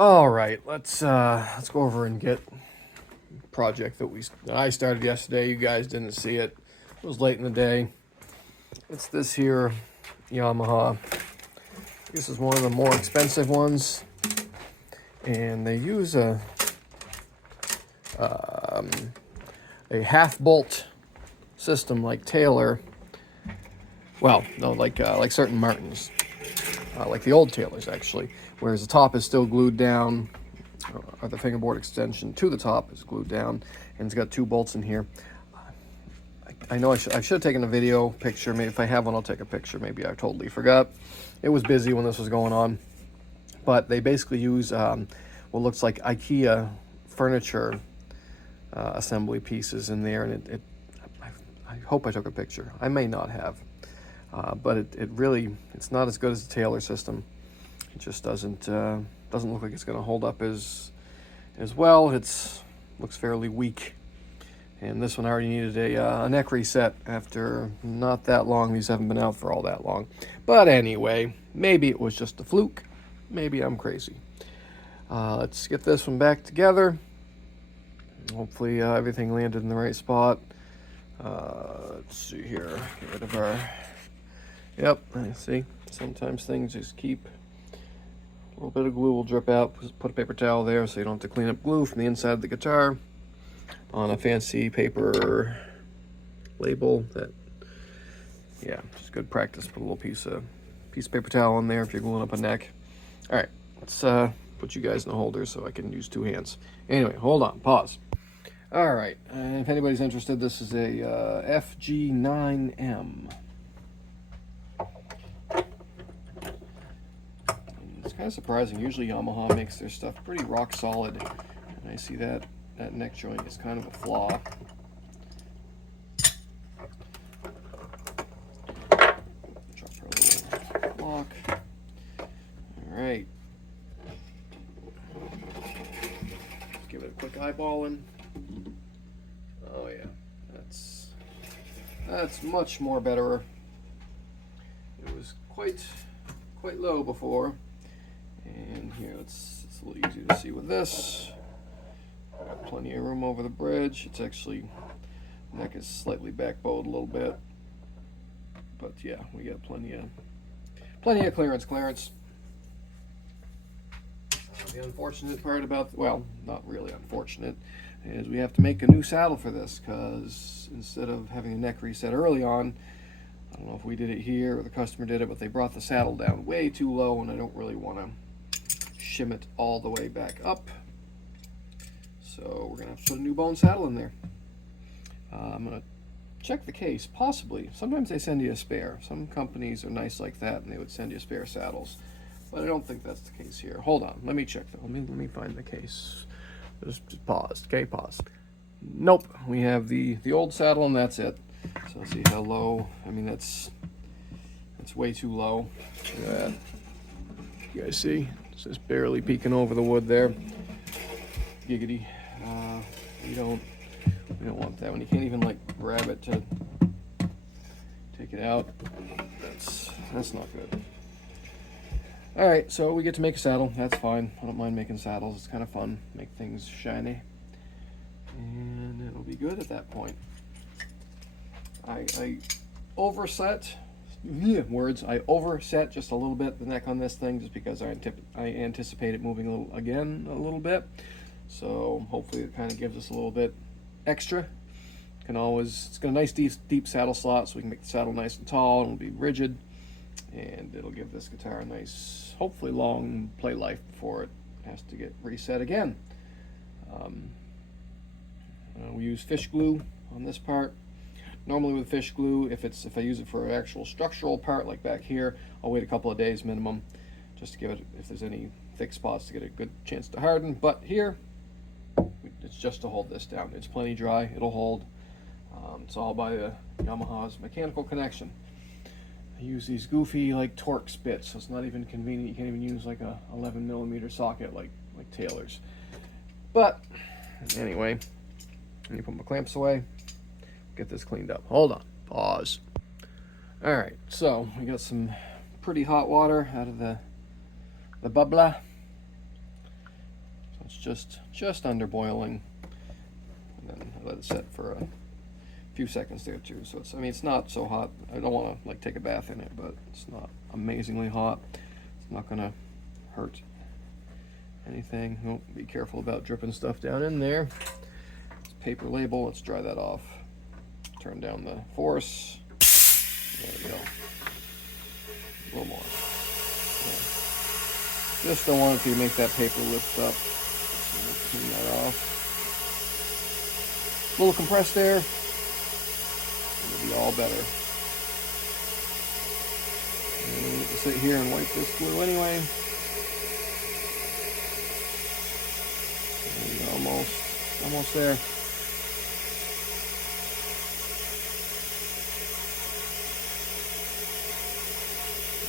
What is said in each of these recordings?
All right, let's go over and get a project that I started yesterday. You guys didn't see it. It was late in the day. It's this here Yamaha. This is one of the more expensive ones, and they use a half bolt system like Taylor. Well, no, like certain Martins, like the old Taylors actually, whereas the top is still glued down, or the fingerboard extension to the top is glued down, and it's got two bolts in here. I know I should have taken a video picture. Maybe if I have one, I'll take a picture. Maybe I totally forgot. It was busy when this was going on, but they basically use what looks like IKEA furniture assembly pieces in there, and I hope I took a picture. I may not have, but it's not as good as the Taylor system. It just doesn't look like it's going to hold up as well. Looks fairly weak. And this one already needed a neck reset after not that long. These haven't been out for all that long. But anyway, maybe it was just a fluke. Maybe I'm crazy. Let's get this one back together. Hopefully everything landed in the right spot. Let's see here. Get rid of our... Yep, I see. Sometimes things just keep... A little bit of glue will drip out. Just put a paper towel there so you don't have to clean up glue from the inside of the guitar on a fancy paper label. Yeah, just good practice. Put a little piece of paper towel in there if you're gluing up a neck. All right, let's put you guys in the holder so I can use two hands. Anyway, hold on, pause. All right, if anybody's interested, this is a FG9M. It's kind of surprising. Usually Yamaha makes their stuff pretty rock solid, and I see that neck joint is kind of a flaw. Drop her little lock. All right. Give it a quick eyeballing. Oh yeah, that's much more better. It was quite low before, and here it's a little easier to see with this. Got plenty of room over the bridge. It's actually, neck is slightly back bowed a little bit, but yeah, we got plenty of clearance. The unfortunate part about, well, not really unfortunate, is we have to make a new saddle for this, because instead of having a neck reset early on, I don't know if we did it here or the customer did it, but they brought the saddle down way too low, and I don't really want to shim it all the way back up. So we're gonna have to put a new bone saddle in there. I'm gonna check the case, possibly. Sometimes they send you a spare. Some companies are nice like that, and they would send you spare saddles. But I don't think that's the case here. Hold on, let me check though. Let me find the case. Just pause. Okay, pause. Nope, we have the old saddle, and that's it. So let's see how low. I mean, that's way too low. Look at that. You guys see? It's just barely peeking over the wood there. Giggity. We don't want that one. You can't even like grab it to take it out. That's not good. All right, so we get to make a saddle. That's fine. I don't mind making saddles. It's kind of fun. Make things shiny, and it'll be good at that point. I overset. Words. I overset just a little bit the neck on this thing, just because I anticipate it moving a little bit. So hopefully it kind of gives us a little bit extra. It's got a nice deep saddle slot, so we can make the saddle nice and tall, and it'll be rigid, and it'll give this guitar a nice, hopefully long play life before it has to get reset again. We use fish glue on this part. Normally with fish glue, if I use it for an actual structural part like back here, I'll wait a couple of days minimum, just to give it, if there's any thick spots, to get a good chance to harden. But here, it's just to hold this down. It's plenty dry, it'll hold. It's all by the Yamaha's mechanical connection. I use these goofy like Torx bits, so it's not even convenient. You can't even use like a 11mm socket like Taylor's. But anyway, let me put my clamps away, get this cleaned up. Hold on, pause. All right, so we got some pretty hot water out of the bubbler. It's just under boiling, and then I let it set for a few seconds there too. So it's, I mean, it's not so hot. I don't want to like take a bath in it, but it's not amazingly hot. It's not gonna hurt anything. Oh, be careful about dripping stuff down in there. It's paper label. Let's dry that off. Turn down the force. There we go. A little more. Yeah. Just don't want it to make that paper lift up. So we'll clean that off. A little compressed air. It'll be all better. And we need to sit here and wipe this glue anyway. There we go, almost there.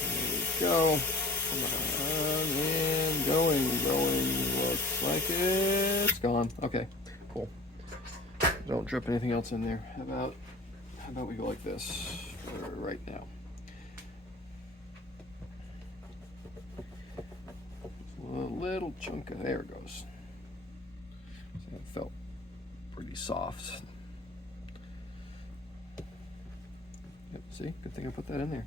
There we go. Come on, and going. Looks like it's gone. Okay, cool. Don't drip anything else in there. How about we go like this for right now? A little chunk of, there it goes. So that felt pretty soft. Yep, see, good thing I put that in there.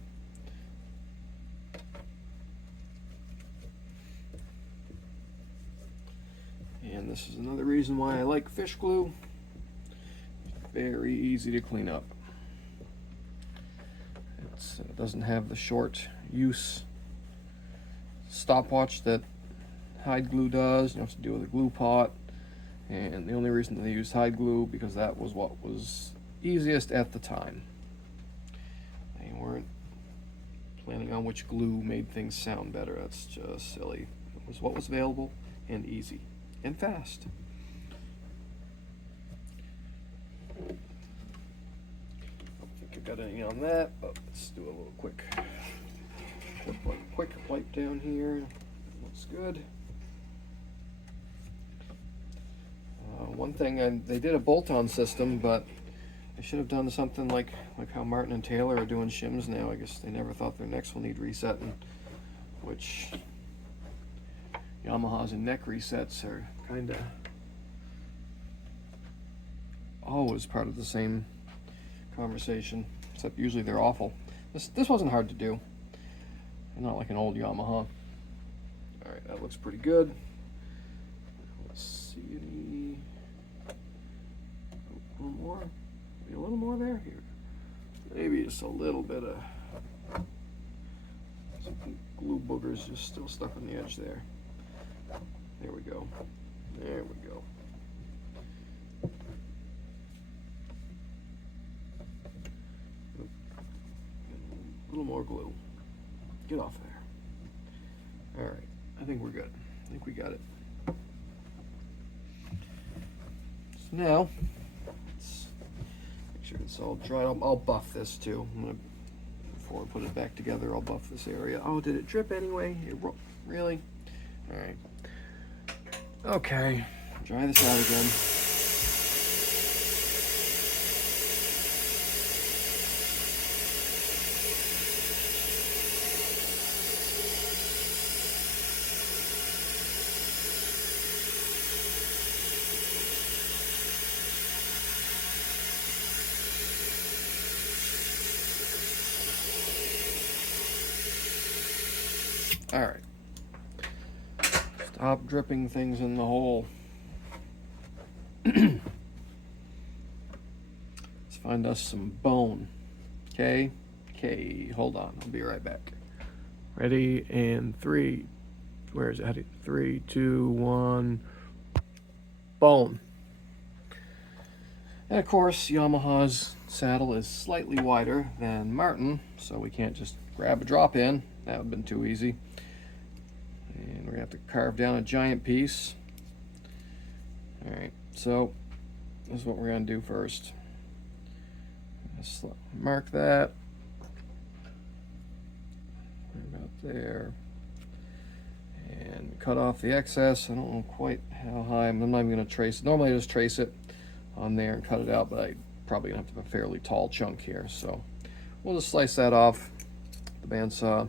And this is another reason why I like fish glue. Very easy to clean up. It doesn't have the short use stopwatch that hide glue does. You have to deal with a glue pot. And the only reason they used hide glue because that was what was easiest at the time. They weren't planning on which glue made things sound better. That's just silly. It was what was available and easy and fast. I don't think I got any on that, but let's do a little quick wipe down here. Looks good. One thing, they did a bolt-on system, but they should have done something like how Martin and Taylor are doing shims now. I guess they never thought their necks will need resetting, which Yamahas and neck resets are kind of always part of the same conversation, except usually they're awful. This wasn't hard to do. Not like an old Yamaha. Alright, that looks pretty good. Let's see any... a little more? Maybe a little more there? Here. Maybe just a little bit of... some glue boogers just still stuck on the edge there. There we go. There we go. A little more glue. Get off there. Alright, I think we're good. I think we got it. So now, let's make sure it's all dry. I'll buff this too. Before I put it back together, I'll buff this area. Oh, did it drip anyway? Really? Alright. Okay, dry this out again. All right. Stop dripping things in the hole. Let's find us some bone. Okay? Okay, hold on. I'll be right back. Ready? And three. Where is it? 3, 2, 1. Bone. And of course, Yamaha's saddle is slightly wider than Martin, so we can't just grab a drop in. That would have been too easy. And we're gonna have to carve down a giant piece. All right, so this is what we're gonna do first. Just mark that. About there. And cut off the excess. I don't know quite how high. I'm not even gonna trace it. Normally I just trace it on there and cut it out, but I probably gonna have to have a fairly tall chunk here. So we'll just slice that off the bandsaw.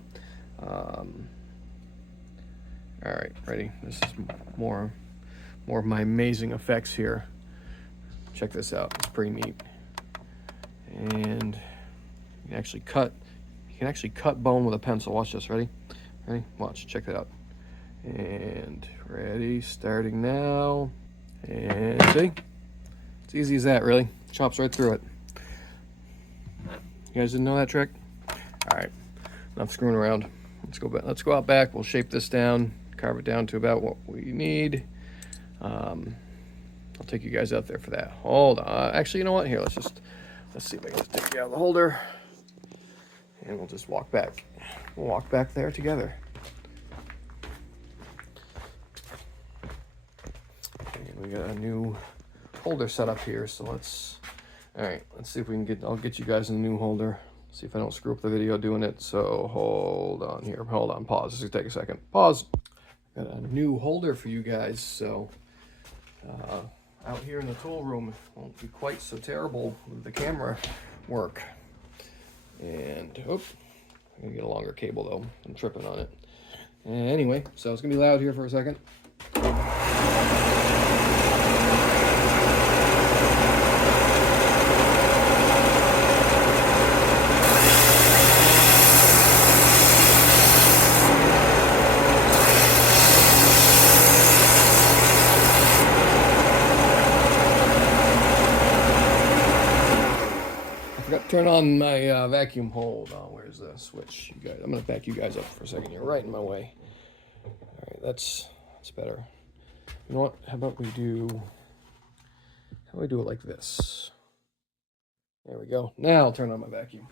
All right, ready? This is more more of my amazing effects here. Check this out, it's pretty neat. And you can actually cut bone with a pencil. Watch this, ready? Ready? Watch, check that out. And ready, starting now. And see? It's easy as that, really. Chops right through it. You guys didn't know that trick? All right, enough screwing around. Let's go back. Let's go out back. We'll shape this down, carve it down to about what we need. I'll take you guys out there for that. Hold on. Actually, you know what? Here, let's see if I can just take you out of the holder, and we'll just walk back. We'll walk back there together. And we got a new holder set up here, so let's see if we can I'll get you guys in the new holder. See if I don't screw up the video doing it. So hold on here. Hold on. Pause. This is gonna take a second. Pause. Got a new holder for you guys. So out here in the tool room, it won't be quite so terrible with the camera work. And I'm gonna get a longer cable though. I'm tripping on it. Anyway, so it's gonna be loud here for a second. Turn on my vacuum. Hold on, where's the switch? You guys, I'm gonna back you guys up for a second. You're right in my way. All right, that's better. You know what? How about we do it like this? There we go. Now I'll turn on my vacuum.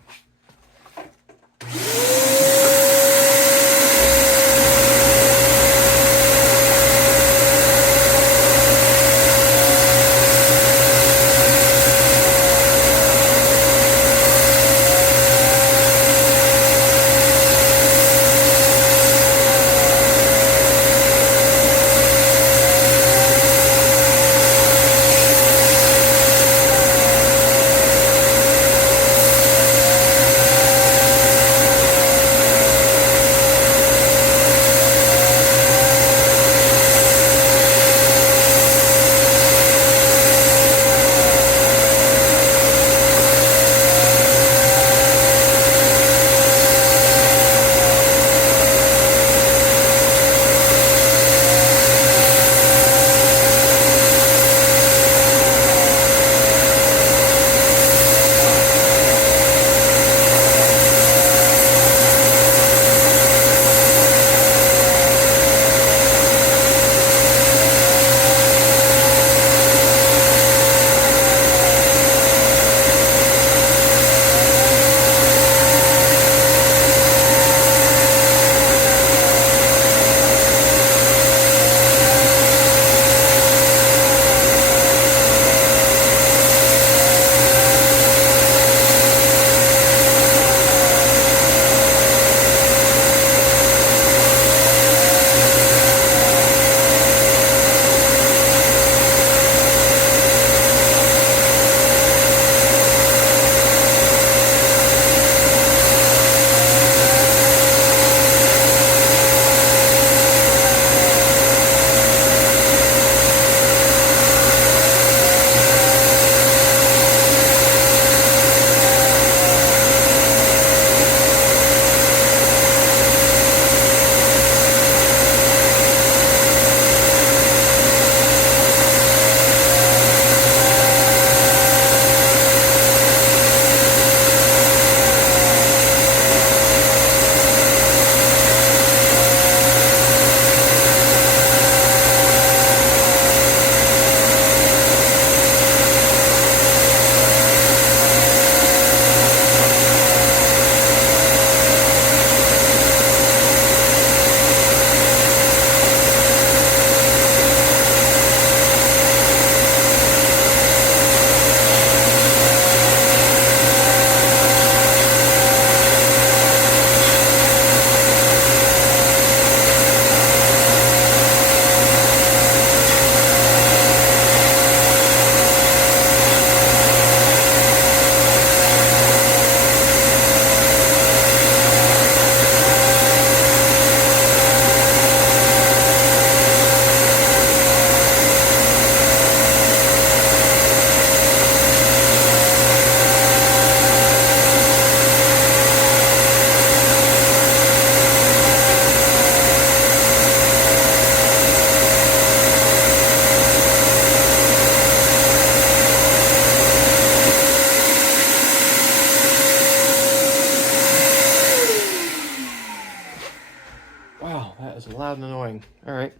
fine. All right.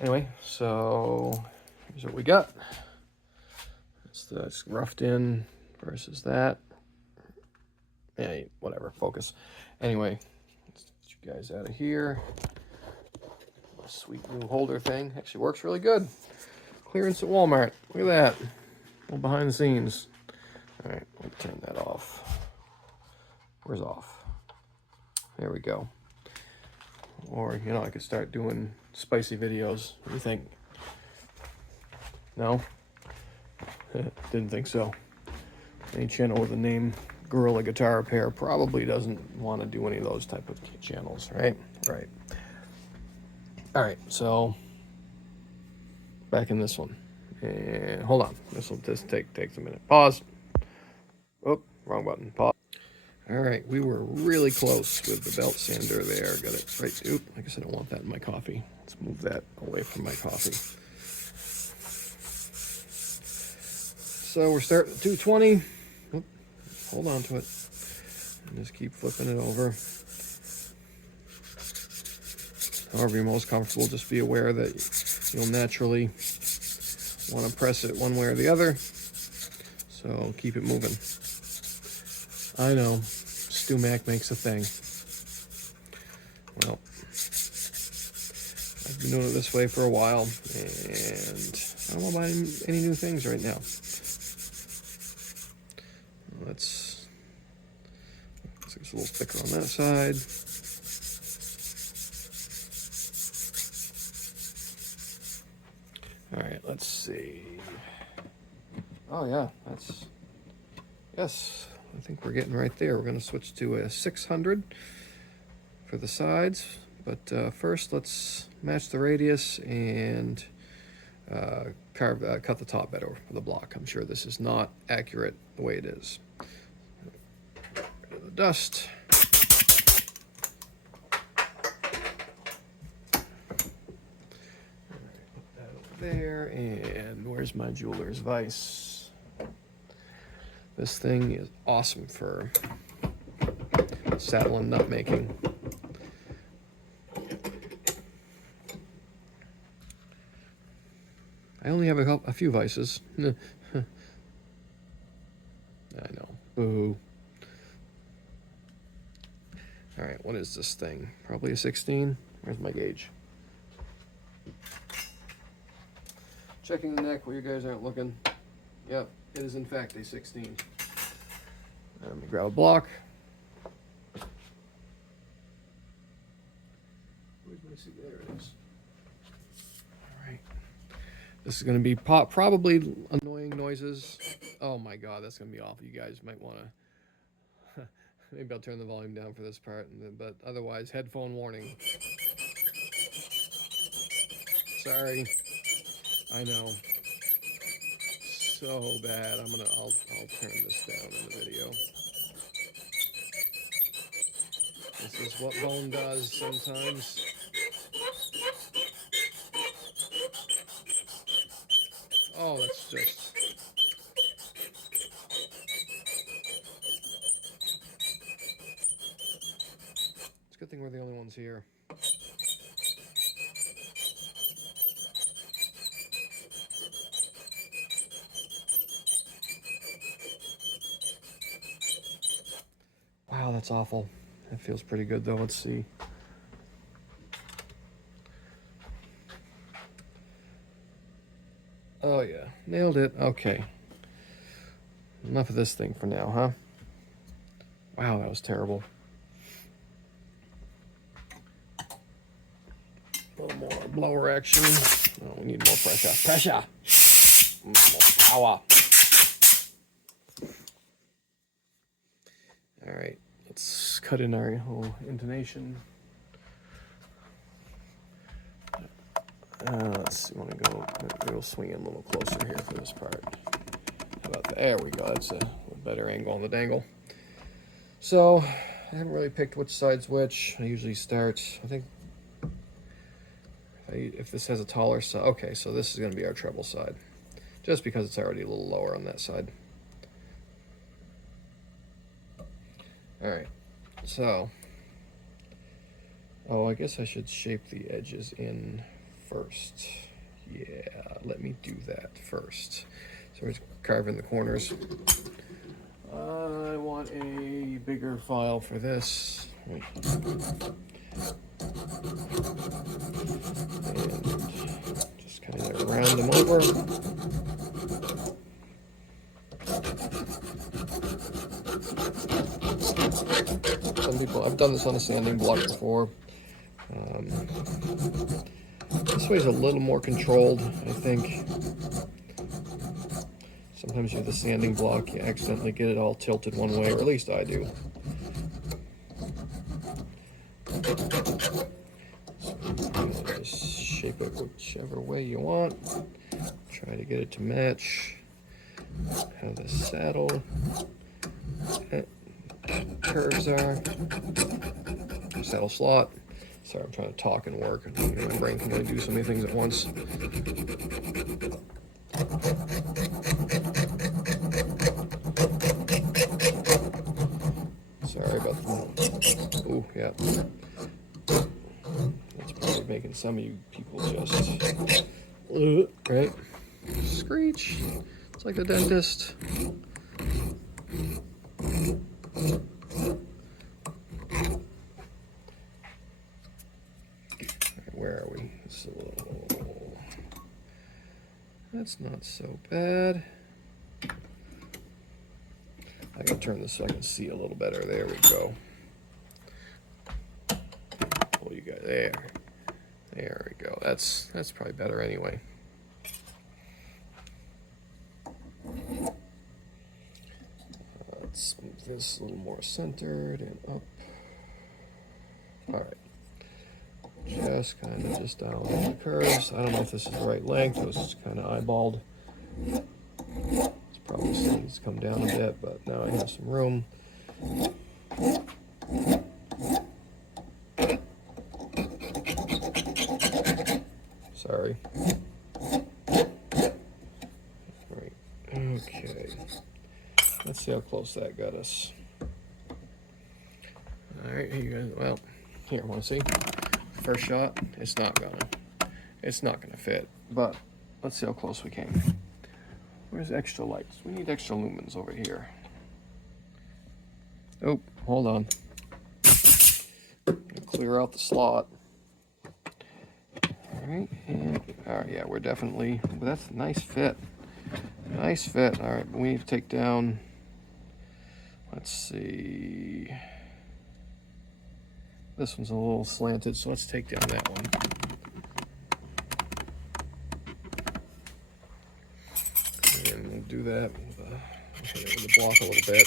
Anyway, so here's what we got. It's roughed in versus that. Yeah, whatever, focus. Anyway, let's get you guys out of here. A sweet new holder thing. Actually works really good. Clearance at Walmart. Look at that. All behind the scenes. All right, let me turn that off. Where's off? There we go. Or, you know, I could start doing spicy videos. What do you think? No? Didn't think so. Any channel with the name Gorilla Guitar Repair probably doesn't want to do any of those type of channels, right? Right. All right, so back in this one. And hold on. This will just takes a minute. Pause. Oh, wrong button. Pause. All right, we were really close with the belt sander there. Got it right. Oop, I guess I don't want that in my coffee. Let's move that away from my coffee. So we're starting at 220. Oop, hold on to it. And just keep flipping it over. However you're most comfortable, just be aware that you'll naturally want to press it one way or the other. So keep it moving. I know, Stu Mac makes a thing. Well, I've been doing it this way for a while, and I don't want to buy any new things right now. Let's get a little thicker on that side. All right, let's see. Oh yeah, yes. I think we're getting right there. We're going to switch to a 600 for the sides. But first, let's match the radius and cut the top better for the block. I'm sure this is not accurate the way it is. Get rid of the dust. All right, put that over there. And where's my jeweler's vise? This thing is awesome for saddle and nut making. I only have a few vices. I know. Boo. All right, what is this thing? Probably a 16. Where's my gauge? Checking the neck where you guys aren't looking. Yep. It is in fact a 16. Let me grab a block. Where's my seat? There it is. All right. This is going to be probably annoying noises. Oh my God, that's going to be awful. You guys might want to. Maybe I'll turn the volume down for this part, but otherwise, headphone warning. Sorry. I know. So bad. I'll turn this down in the video. This is what bone does sometimes. Oh, that's just. It's a good thing we're the only ones here. Wow, that's awful. That feels pretty good though. Let's see. Oh yeah, nailed it. Okay. Enough of this thing for now, huh? Wow, that was terrible. A little more blower action. Oh, we need more pressure. Pressure! More power. All right, let's cut in our whole intonation. Let's see, we'll swing in a little closer here for this part. How about that? There we go. That's a better angle on the dangle. So, I haven't really picked which side's which. I usually start, I think, if this has a taller side. Okay, so this is going to be our treble side. Just because it's already a little lower on that side. All right, so Oh, I guess I should shape the edges in first. Yeah, let me do that first. So we're carving the corners. I want a bigger file for this. And just kind of round them over. Some people, I've done this on a sanding block before. This way is a little more controlled, I think. Sometimes with the sanding block, you accidentally get it all tilted one way, or at least I do. So just shape it whichever way you want. Try to get it to match how the saddle curves are. Saddle slot. Sorry, I'm trying to talk and work. My brain can only do so many things at once. Sorry about that. Ooh, yeah. That's probably making some of you people just, right? Screech. It's like the dentist. Where are we? So, that's not so bad. I can turn this so I can see a little better. There we go. Oh, you got there. There we go. That's probably better anyway. Let's move this a little more centered and up. All right. Just kind of just dial in the curves. I don't know if this is the right length. It was just kind of eyeballed. It's probably still needs to come down a bit, but now I have some room. Sorry. Right. Okay. Let's see how close that got us. All right, here you guys. Well, here, want to see? First shot, it's not gonna fit. But let's see how close we came. Where's extra lights? We need extra lumens over here. Oh, hold on. Clear out the slot. All right, and all right, yeah, we're definitely. Well, that's a nice fit. Nice fit. All right, but we need to take down. Let's see. This one's a little slanted, so let's take down that one. And we'll do that with the block a little bit.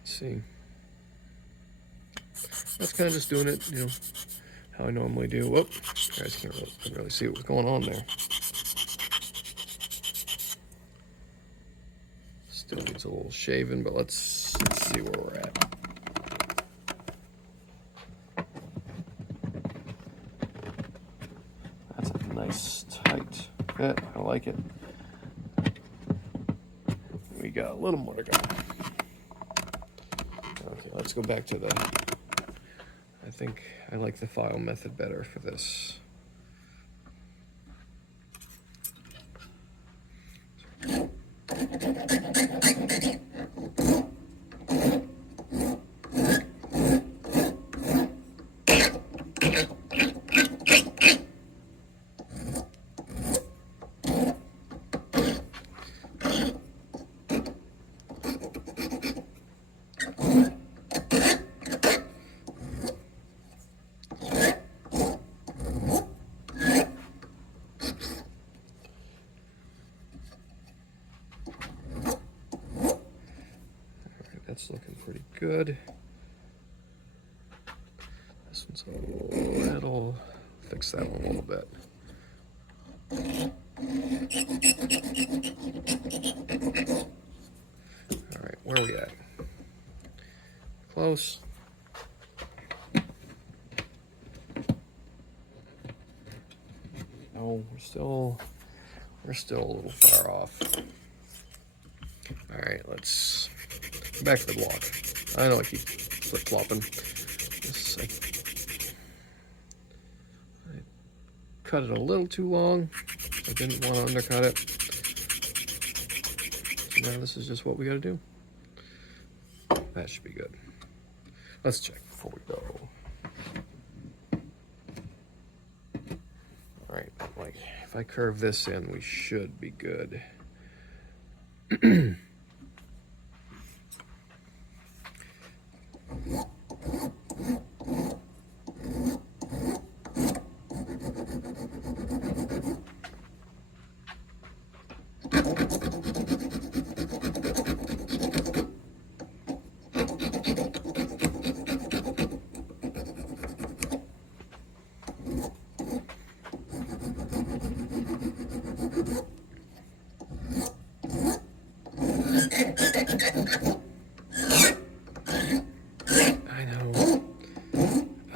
Let's see. That's kind of just doing it, you know, how I normally do. Whoop, you guys couldn't really see what was going on there. Still needs a little shaving, but let's see where we're at. That's a nice tight fit. I like it. We got a little more to go. Okay, let's go back to the. I think I like the file method better for this. That's looking pretty good. This one's a little, fix that one a little bit. All right, where are we at? Close. No, we're still a little far off. All right, let's go back to the block. I know I keep flip-flopping. I cut it a little too long. I didn't want to undercut it. So now this is just what we got to do. That should be good. Let's check before we go. All right, like if I curve this in, we should be good.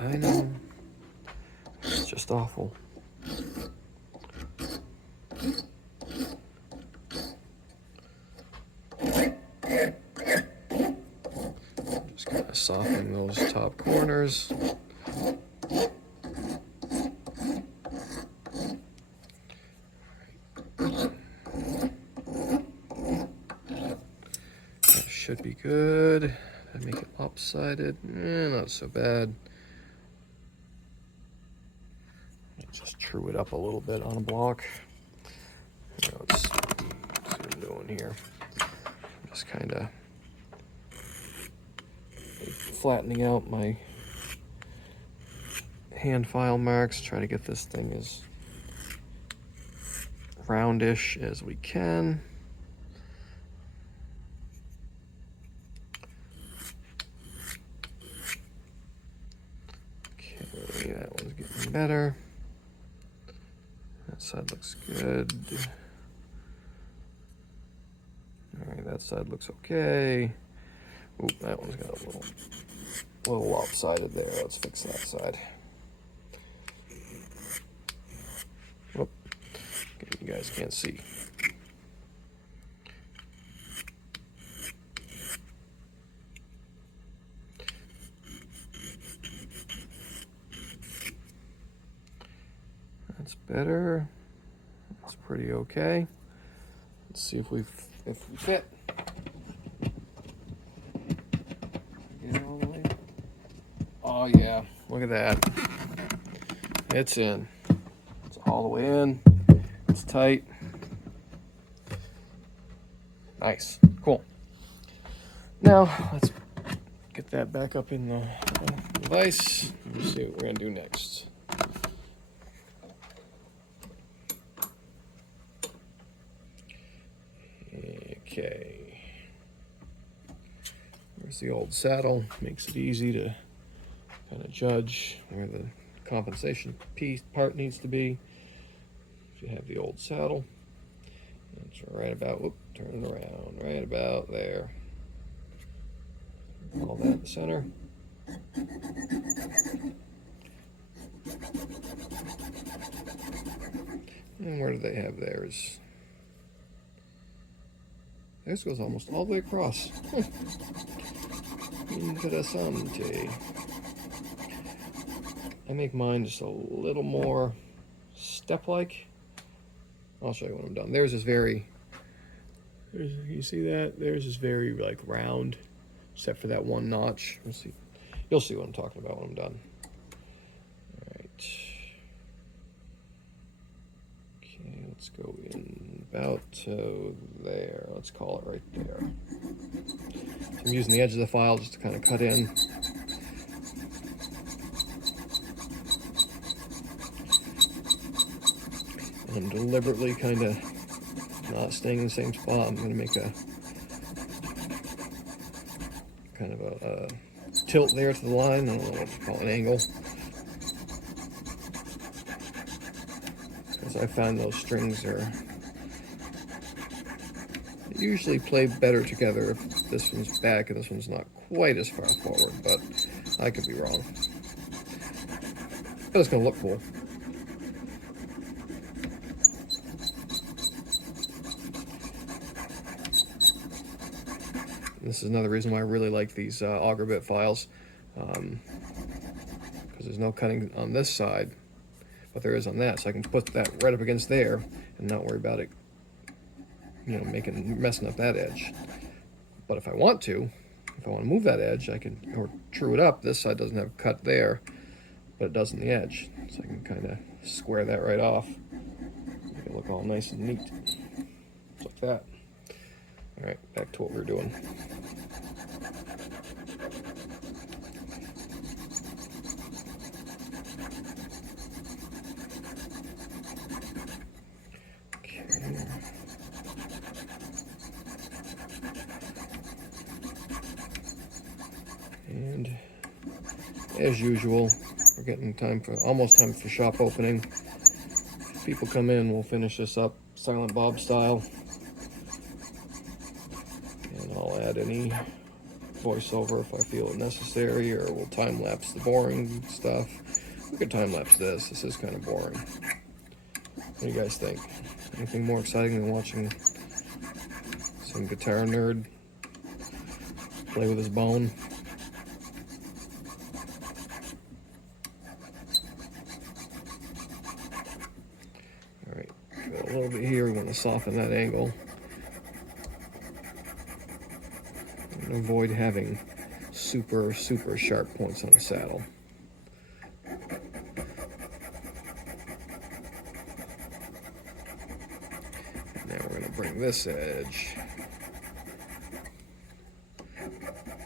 I know. It's just awful. Just kind of softening those top corners. That should be good. I make it lopsided. Not so bad. Just true it up a little bit on a block. Let's see what I'm doing here. I'm just kind of flattening out my hand file marks, try to get this thing as roundish as we can. Okay, that one's getting better. That side looks good. All right, that side looks okay. Oop, that one's got a little lopsided there. Let's fix that side. Oop, okay, you guys can't see. That's better. That's pretty okay. Let's see if we fit. Get it all the way. Oh yeah, look at that. It's in. It's all the way in. It's tight. Nice. Cool. Now let's get that back up in the vise. Let's see what we're gonna do next. Okay, there's the old saddle. Makes it easy to kind of judge where the compensation part needs to be. If you have the old saddle, it's right about, whoop, turn it around, right about there. All that in the center. And where do they have theirs? This goes almost all the way across. Interessante. I make mine just a little more step-like. I'll show you when I'm done. Theirs is very, you see that? Theirs is very like round, except for that one notch. Let's see. You'll see what I'm talking about when I'm done. All right. Okay, let's go in about there. Let's call it right there. So I'm using the edge of the file just to kind of cut in. And I'm deliberately kind of not staying in the same spot. I'm going to make a kind of a tilt there to the line. I don't know what you call it, an angle. Because I found those strings usually play better together if this one's back and this one's not quite as far forward, but I could be wrong. But it's going to look cool. This is another reason why I really like these auger bit files, because there's no cutting on this side, but there is on that, so I can put that right up against there and not worry about it, you know, messing up that edge. But if I want to move that edge, I can, or true it up. This side doesn't have a cut there, but it does in the edge, so I can kind of square that right off, make it look all nice and neat, just like that. All right, back to what we were doing. And as usual, we're getting almost time for shop opening. If people come in, we'll finish this up Silent Bob style. And I'll add any voiceover if I feel it necessary, or we'll time lapse the boring stuff. We could time lapse this. This is kind of boring. What do you guys think? Anything more exciting than watching some guitar nerd play with his bone? Alright, go a little bit here. We want to soften that angle and avoid having super sharp points on the saddle. Now we're going to bring this edge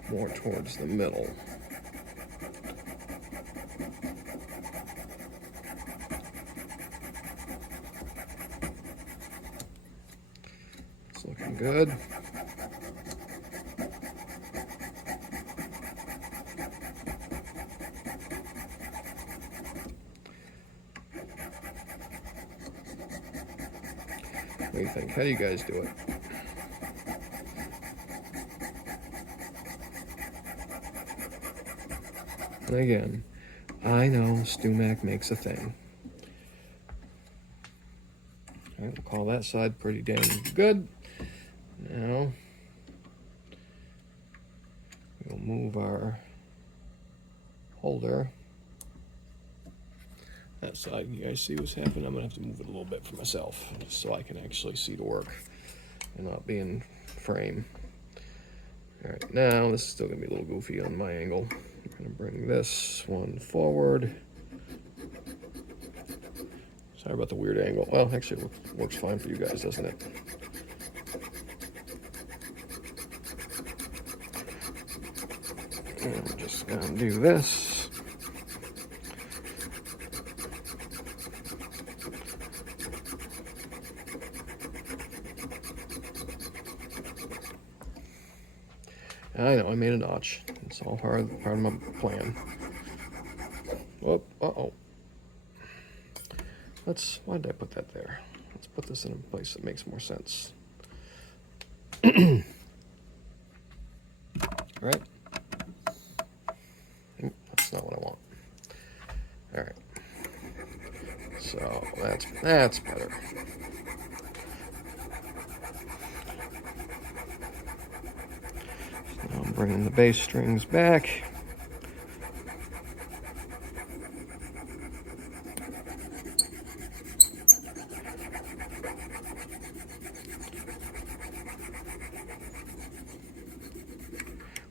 more towards the middle. It's looking good. What do you think? How do you guys do it? And again, I know StewMac makes a thing. All right, we'll call that side pretty dang good. Now, we'll move our holder. That side, you guys see what's happening? I'm gonna have to move it a little bit for myself, just so I can actually see the work and not be in frame. All right, now this is still gonna be a little goofy on my angle. I'm gonna bring this one forward. Sorry about the weird angle. Well, actually, it works fine for you guys, doesn't it? And we're just gonna do this. I know, I made a notch. It's all part of my plan. Oh, uh-oh. Why did I put that there? Let's put this in a place that makes more sense. Right? That's not what I want. All right. So that's better. Now I'm bringing the bass strings back.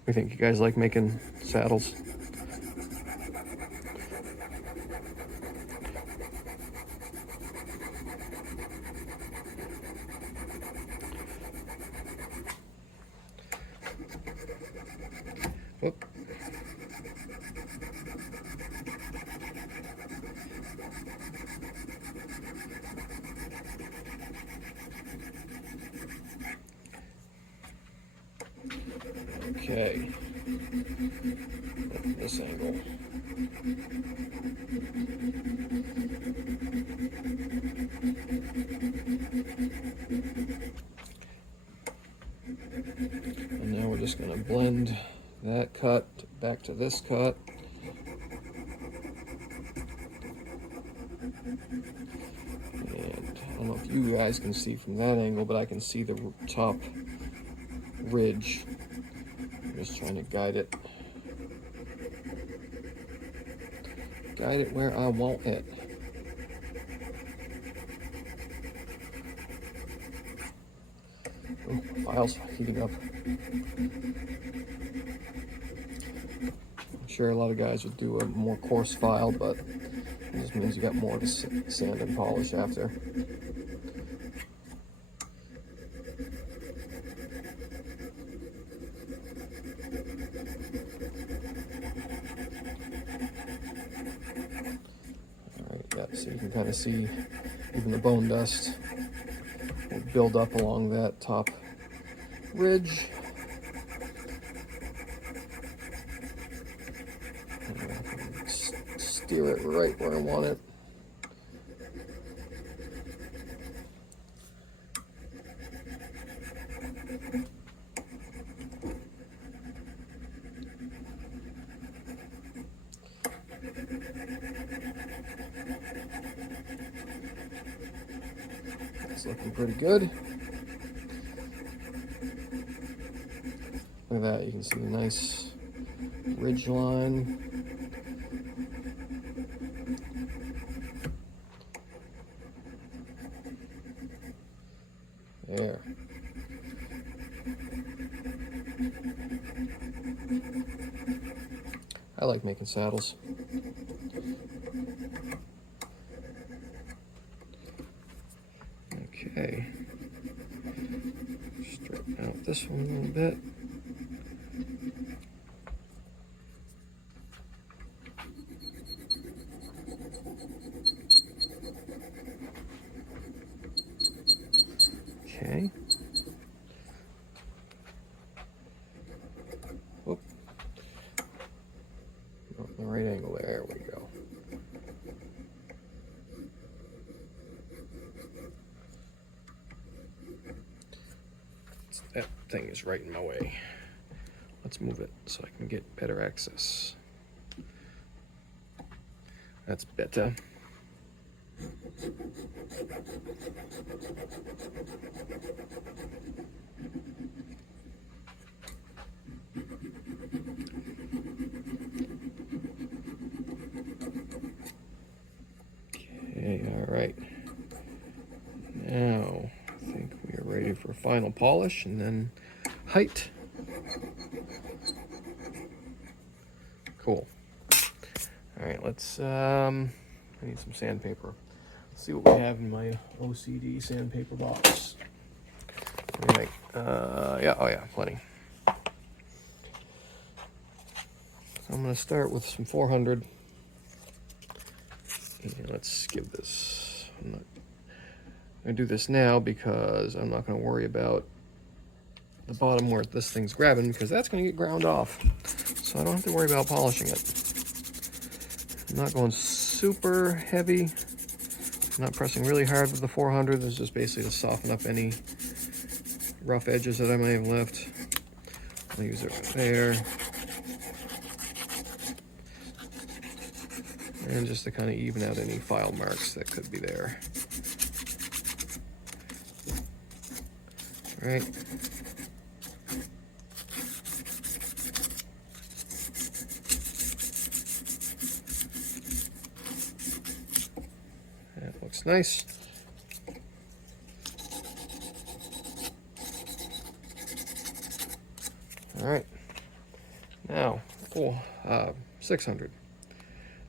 I think you guys like making saddles. Whoop. Okay, this angle. And now we're just going to blend that cut back to this cut. And I don't know if you guys can see from that angle, but I can see the top ridge just trying to guide it where I want it. Oh, file's heating up. I'm sure a lot of guys would do a more coarse file, but it just means you got more to sand and polish after. So you can kind of see even the bone dust will build up along that top ridge. And I can steer it right where I want it. It's looking pretty good. Look at that, you can see a nice ridge line. There. I like making saddles. Okay. Straighten out this one a little bit. Okay. Whoop. Oh, the right angle there. There we go. That thing is right in my way. Let's move it so I can get better access. That's better. Okay, all right. Now, I think we are ready for final polish and then height. Cool. All right, let's, I need some sandpaper. Let's see what we have in my OCD sandpaper box. All right, yeah, oh yeah, plenty. So I'm gonna start with some 400. And let's give this, I'm not gonna do this now because I'm not gonna worry about the bottom where this thing's grabbing because that's gonna get ground off. So I don't have to worry about polishing it. I'm not going super heavy. I'm not pressing really hard with the 400. It's just basically to soften up any rough edges that I might have left. I'll use it right there. And just to kind of even out any file marks that could be there. All right. That looks nice. All right. Now, 600.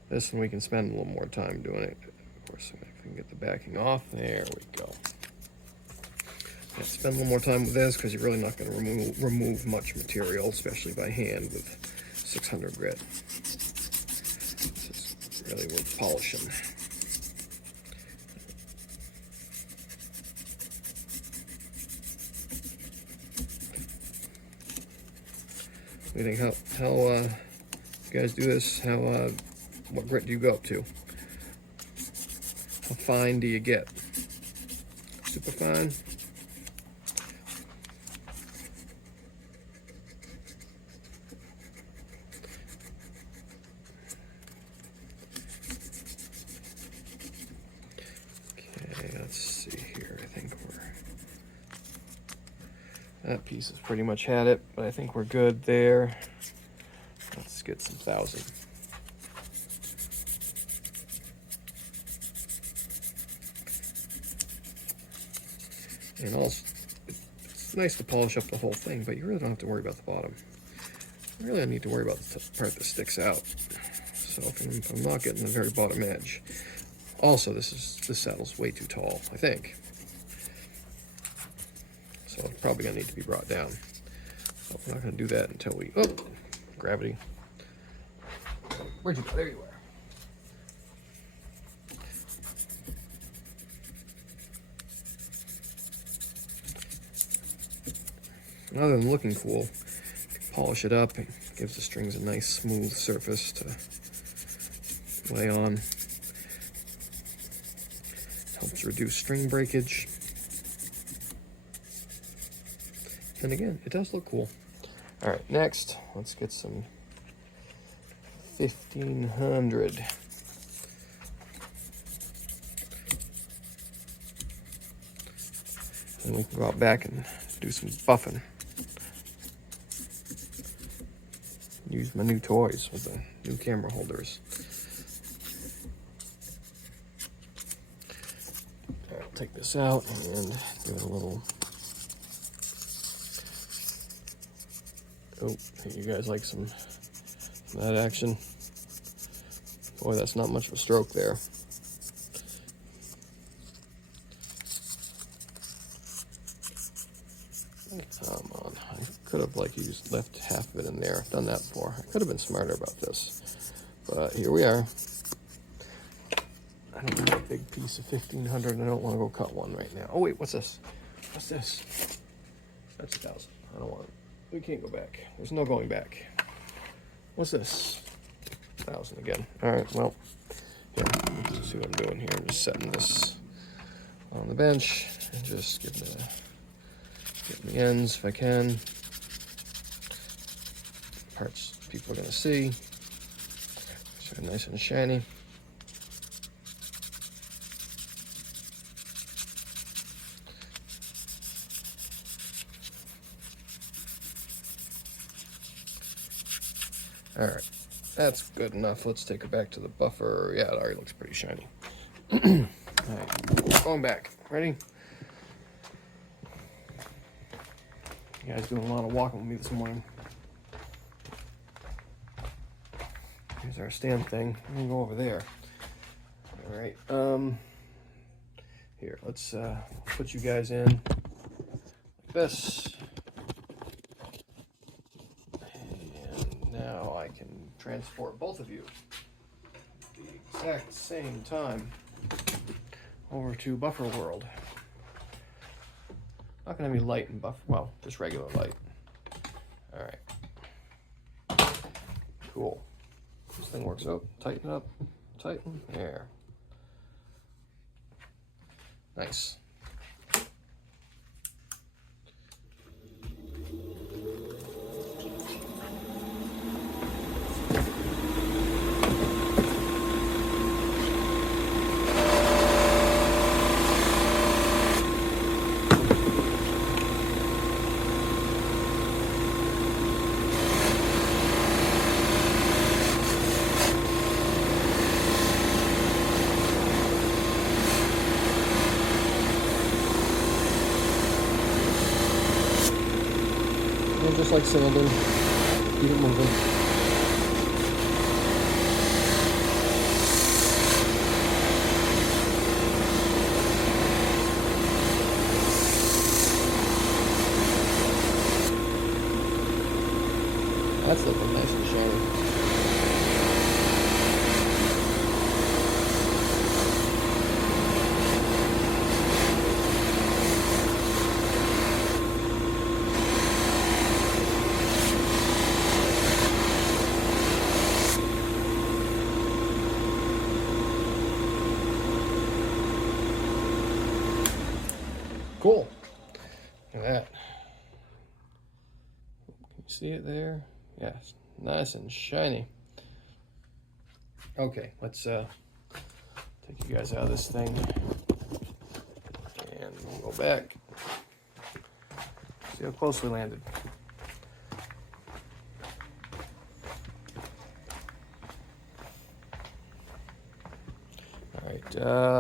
This one we can spend a little more time doing it. Of course, if I can get the backing off. There we go. Yeah, spend a little more time with this because you're really not going to remove much material, especially by hand with 600 grit. This is really worth polishing. What do you think? How you guys do this? What grit do you go up to? How fine do you get? Super fine? Okay, let's see here. I think That piece has pretty much had it, but I think we're good there. Let's get some 1000. And also, it's nice to polish up the whole thing, but you really don't have to worry about the bottom. You really don't need to worry about the part that sticks out. So if I'm not getting the very bottom edge. Also, this saddle's way too tall, I think. So it's probably gonna need to be brought down. So we're not gonna do that until we, oh, gravity. Where'd you go? There you are. Other than looking cool, polish it up. It gives the strings a nice smooth surface to lay on. Helps reduce string breakage. And again, it does look cool. All right, next, let's get some 1500. And we can go out back and do some buffing. Use my new toys with the new camera holders. I'll take this out and do a little. Oh, you guys like some of that action? Boy, that's not much of a stroke there. Come on, I could have used left half of it in there. I've done that before. I could have been smarter about this, but here we are. I don't need a big piece of 1500. I don't want to go cut one right now. Oh wait, what's this? What's this? That's 1000. I don't want it. We can't go back. There's no going back. What's this? 1000 again. All right, well, here, let's see what I'm doing here. I'm just setting this on the bench and just getting the ends if I can. Parts people are gonna see. So nice and shiny. All right, that's good enough. Let's take it back to the buffer. Yeah, it already looks pretty shiny. All right, going back. Ready? You guys doing a lot of walking with me this morning. Here's our stand thing. I'm gonna go over there. All right. Here, let's put you guys in like this. And now I can transport both of you at the exact same time over to Buffer World. Not gonna be light and buffer, well, just regular light. All right. Cool. This thing works out. Tighten up. Tighten. There. Nice. And just like sanding, keep it moving. That's looking nice and shiny. Cool. Look at that. Can you see it there? Yes, nice and shiny. Okay, let's take you guys out of this thing and we'll go back. See how close we landed. All right,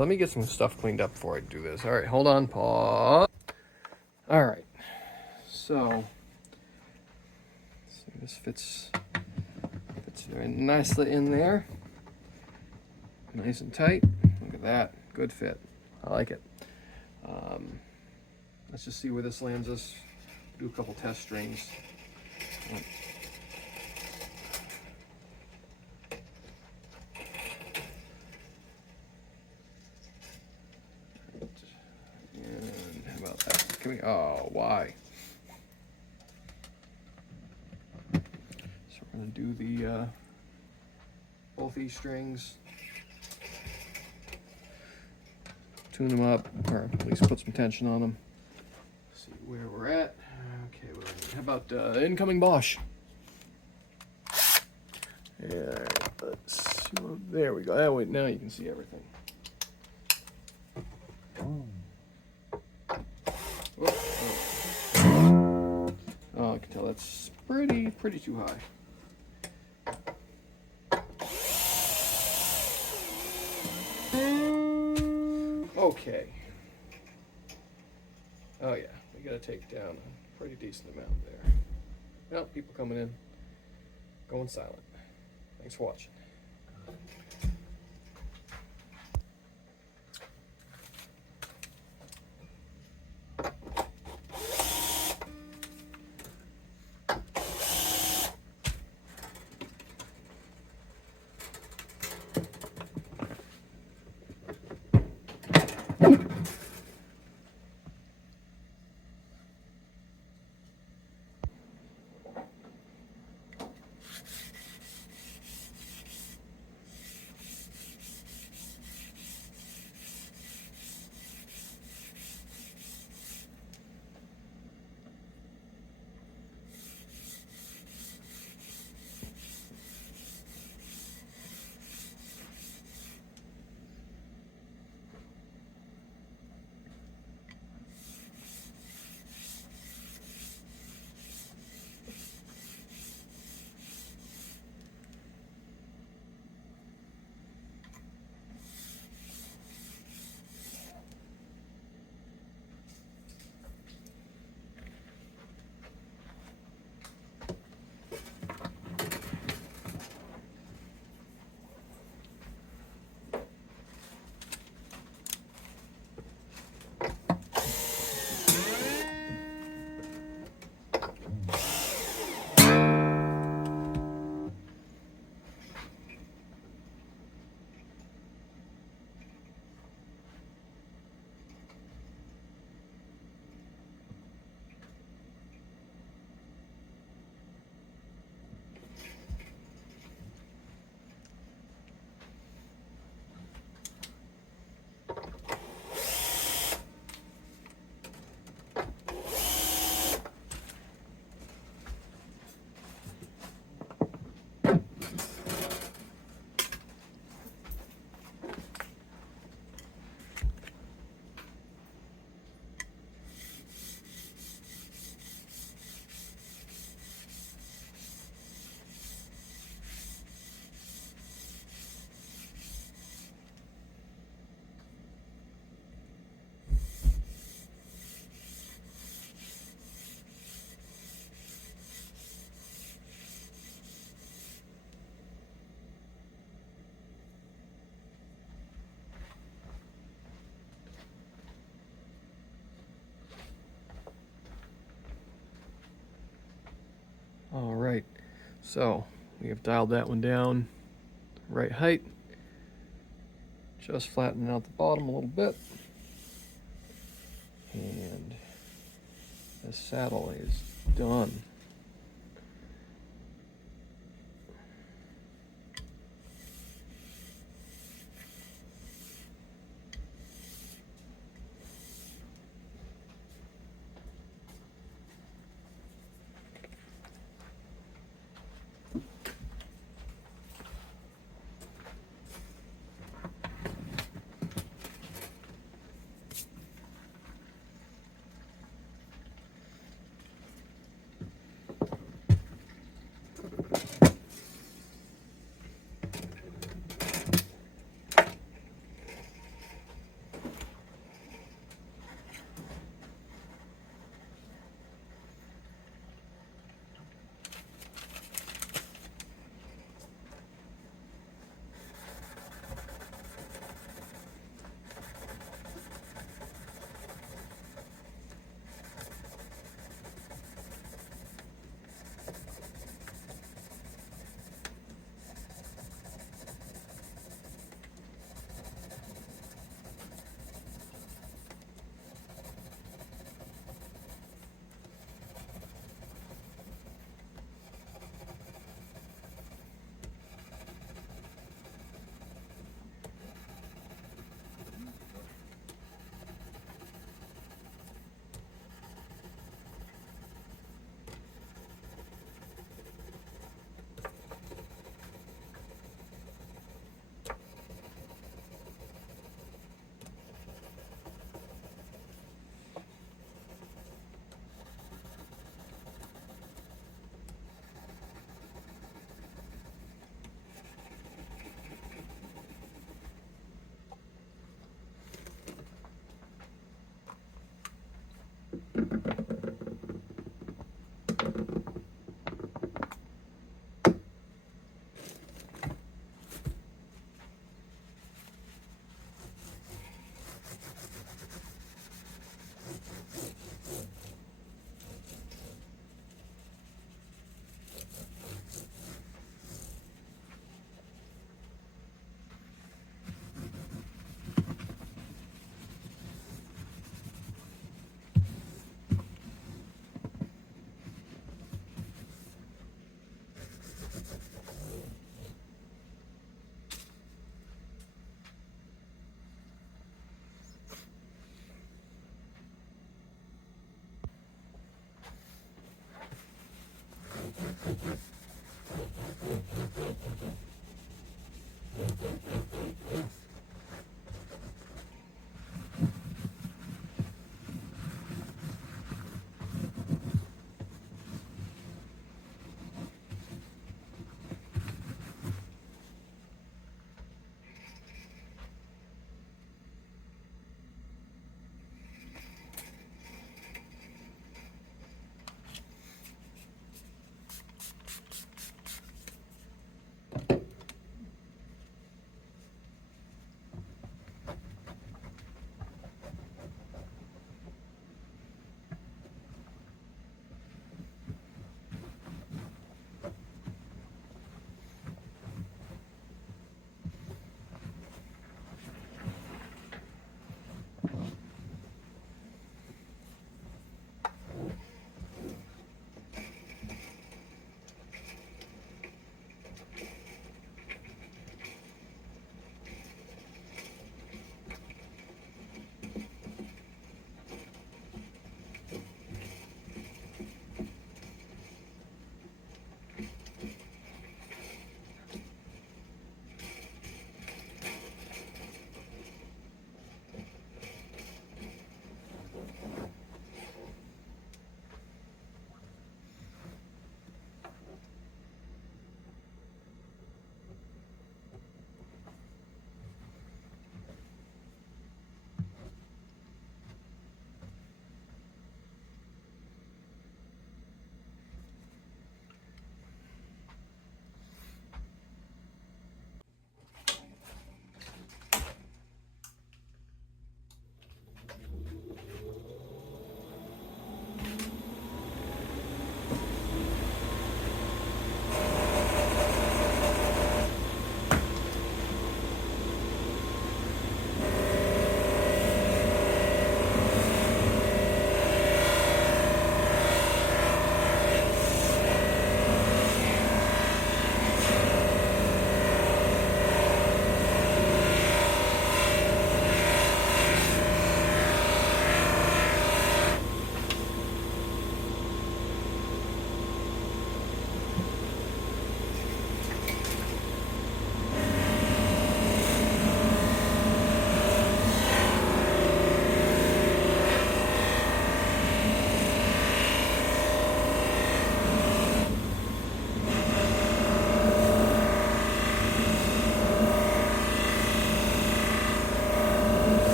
let me get some stuff cleaned up before I do this. All right, hold on, pause. All right, so see, this fits very nicely in there. Nice and tight. Look at that, good fit. I like it. Let's just see where this lands us. Do a couple test strings. And how about that? Can we? Oh, why? So we're gonna do the both these strings. Tune them up, or at least put some tension on them. See where we're at. Okay, how about incoming Bosch? Yeah, let's see. There we go. Oh, wait, now you can see everything. Oh, I can tell that's pretty too high. Okay. Oh yeah, we gotta take down a pretty decent amount there. Well, people coming in, going silent. Thanks for watching. All right, so we have dialed that one down, right height, just flattening out the bottom a little bit, and the saddle is done.